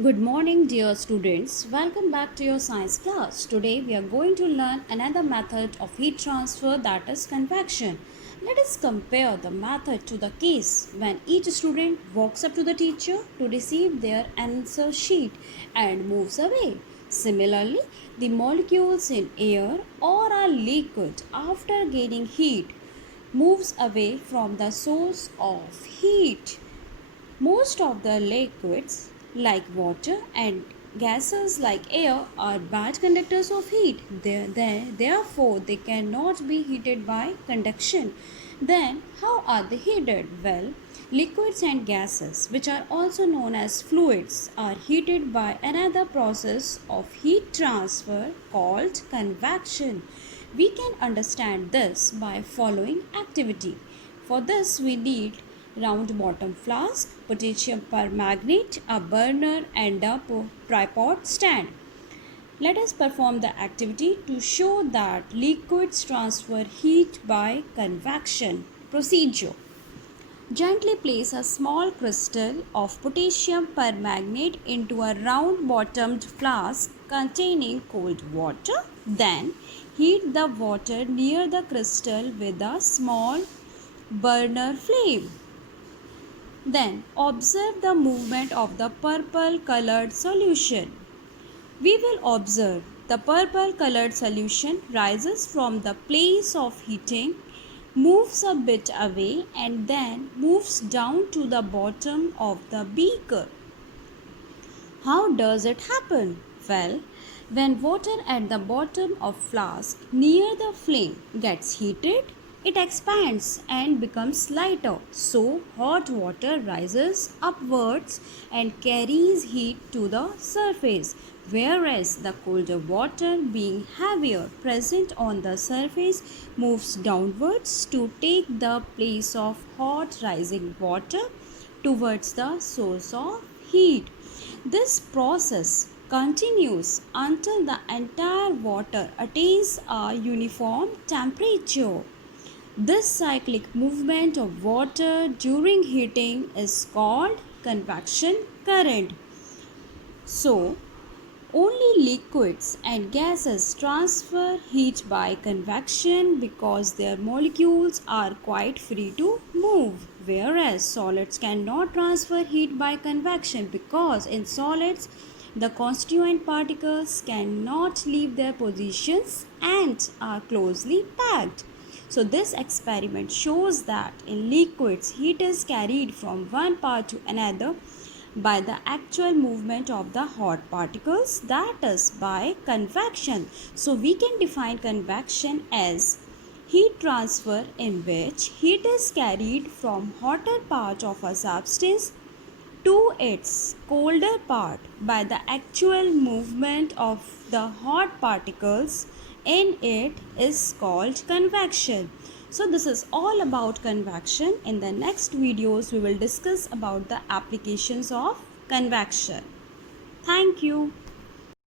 Good morning, dear students. Welcome back to your science class. Today we are going to learn another method of heat transfer, that is convection. Let us compare the method to the case when each student walks up to the teacher to receive their answer sheet and moves away. Similarly, the molecules in air or a liquid after gaining heat moves away from the source of heat. Most of the liquids, like water, and gases, like air, are bad conductors of heat. Therefore, they cannot be heated by conduction. Then, how are they heated? Well, liquids and gases, which are also known as fluids, are heated by another process of heat transfer called convection. We can understand this by following activity. For this, we need round bottom flask, potassium permanganate, a burner, and a tripod stand. Let us perform the activity to show that liquids transfer heat by convection. Procedure: gently place a small crystal of potassium permanganate into a round bottomed flask containing cold water. Then heat the water near the crystal with a small burner flame. Then observe the movement of the purple colored solution. We will observe the purple colored solution rises from the place of heating, moves a bit away, and then moves down to the bottom of the beaker. How does it happen? Well, when water at the bottom of flask near the flame gets heated, it expands and becomes lighter. So hot water rises upwards and carries heat to the surface, whereas the colder water, being heavier present on the surface, moves downwards to take the place of hot rising water towards the source of heat. This process continues until the entire water attains a uniform temperature. This cyclic movement of water during heating is called convection current. So, only liquids and gases transfer heat by convection because their molecules are quite free to move, whereas solids cannot transfer heat by convection because in solids the constituent particles cannot leave their positions and are closely packed. So this experiment shows that in liquids heat is carried from one part to another by the actual movement of the hot particles, that is by convection. So we can define convection as heat transfer in which heat is carried from hotter part of a substance to its colder part by the actual movement of the hot particles in it is called convection. So this is all about convection. In the next videos we will discuss about the applications of convection. Thank you.